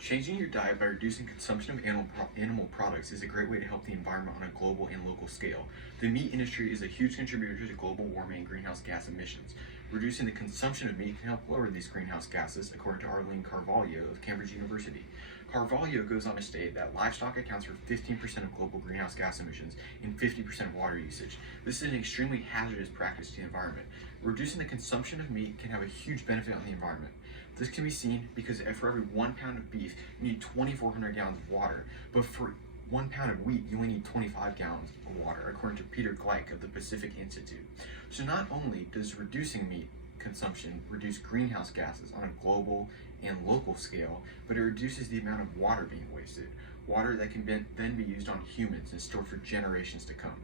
Changing your diet by reducing consumption of animal products is a great way to help the environment on a global and local scale. The meat industry is a huge contributor to global warming and greenhouse gas emissions. Reducing the consumption of meat can help lower these greenhouse gases, according to Arlene Carvalho of Cambridge University. Carvalho goes on to state that livestock accounts for 15% of global greenhouse gas emissions and 50% of water usage. This is an extremely hazardous practice to the environment. Reducing the consumption of meat can have a huge benefit on the environment. This can be seen because for every 1 pound of beef, you need 2,400 gallons of water, but for 1 pound of wheat, you only need 25 gallons of water, according to Peter Gleick of the Pacific Institute. So not only does reducing meat consumption reduce greenhouse gases on a global and local scale, but it reduces the amount of water being wasted, water that can then be used on humans and stored for generations to come.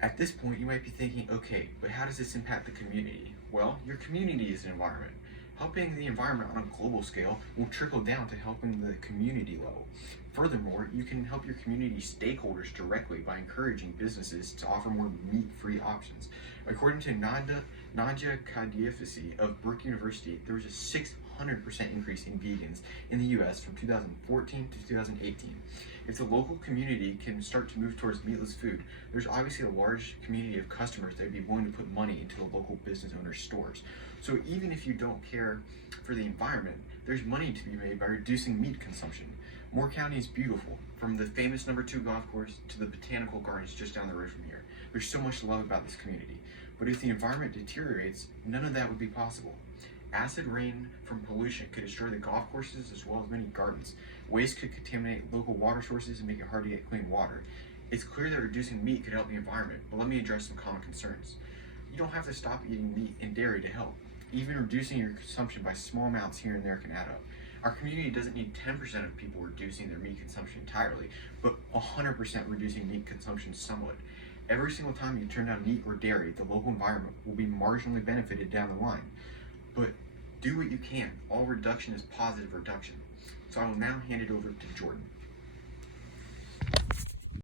At this point, you might be thinking, okay, but how does this impact the community? Well, your community is an environment. Helping the environment on a global scale will trickle down to helping the community level. Furthermore, you can help your community stakeholders directly by encouraging businesses to offer more meat-free options. According to Nadia Kadiafisi of Brook University, there was a 600% increase in vegans in the US from 2014 to 2018. If the local community can start to move towards meatless food, there's obviously a large community of customers that would be willing to put money into the local business owners' stores. So even if you don't care for the environment, there's money to be made by reducing meat consumption. Moore County is beautiful, from the famous number 2 golf course to the botanical gardens just down the road from here. There's so much to love about this community. But if the environment deteriorates, none of that would be possible. Acid rain from pollution could destroy the golf courses as well as many gardens. Waste could contaminate local water sources and make it hard to get clean water. It's clear that reducing meat could help the environment, but let me address some common concerns. You don't have to stop eating meat and dairy to help. Even reducing your consumption by small amounts here and there can add up. Our community doesn't need 10% of people reducing their meat consumption entirely, but 100% reducing meat consumption somewhat. Every single time you turn down meat or dairy, the local environment will be marginally benefited down the line. But do what you can. All reduction is positive reduction. So I will now hand it over to Jordan.